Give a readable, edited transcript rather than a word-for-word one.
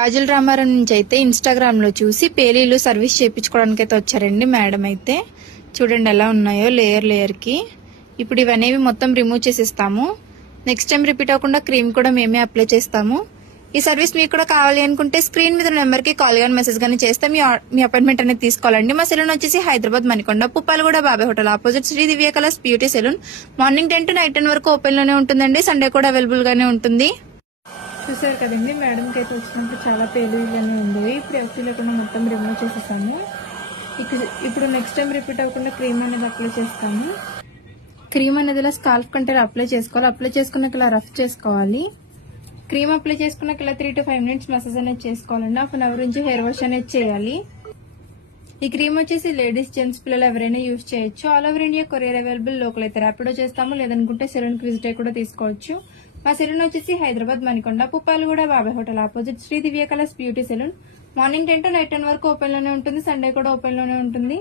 రాజుల రామారం నుంచి అయితే ఇన్స్టాగ్రామ్ లో చూసి పేలీలు సర్వీస్ చేయించుకోవడానికి అయితే వచ్చారండి మేడం అయితే. చూడండి ఎలా ఉన్నాయో లేయర్ కి. ఇప్పుడు ఇవనేవి మొత్తం రిమూవ్ చేసేస్తాము. నెక్స్ట్ టైం రిపీట్ అవ్వకుండా క్రీమ్ కూడా మేమే అప్లై చేస్తాము. ఈ సర్వీస్ మీకు కూడా కావాలి అనుకుంటే స్క్రీన్ మీద నెంబర్ కి కాల్ గానీ మెసేజ్ గానీ చేస్తే మీ అపాయింట్మెంట్ అనేది తీసుకోవాలండి. మా సెలూన్ వచ్చేసి Hyderabad Manikonda Puppalaguda Babai hotel opposite Shri Divya colours beauty salon. Morning 10 to night 10 వరకు ఓపెన్ లోనే ఉంటుందండి. సండే కూడా అవైలబుల్ గానే ఉంటుంది. చూసారు కదండి మేడంకి అయితే వచ్చినప్పుడు చాలా పేలుగానే ఉండేవి. ఇప్పుడు ఎవరి లేకుండా మొత్తం రిమూవ్ చేసేసాము. ఇప్పుడు నెక్స్ట్ టైం రిపీట్ అవ్వకుండా క్రీమ్ అనేది అప్లై చేస్తాము. క్రీమ్ అనేది ఇలా స్కాల్ఫ్ కంటే అప్లై చేసుకోవాలి. అప్లై చేసుకున్నాక ఇలా రఫ్ చేసుకోవాలి. క్రీమ్ అప్లై చేసుకున్నాక ఇలా 3 to 5 minutes మసాజ్ అనేది చేసుకోవాలండి. 1/2 hour నుంచి హెయిర్ వాష్ అనేది చేయాలి. ఈ క్రీమ్ వచ్చేసి లేడీస్ జెంట్స్ పిల్లలు ఎవరైనా యూజ్ చేయొచ్చు. All over India courier available. Local అయితే ర్యాపిడో చేస్తాము, లేదనుకుంటే సెలూన్ కి విజిట్ కూడా తీసుకోవచ్చు. మా సెలూన్ వచ్చేసి Hyderabad Manikonda Puppalaguda Babai hotel opposite Shri Divya colours beauty salon. Morning 10 to night 10 వరకు ఓపెన్ లోనే ఉంటుంది. సండే కూడా ఓపెన్ లోనే ఉంటుంది.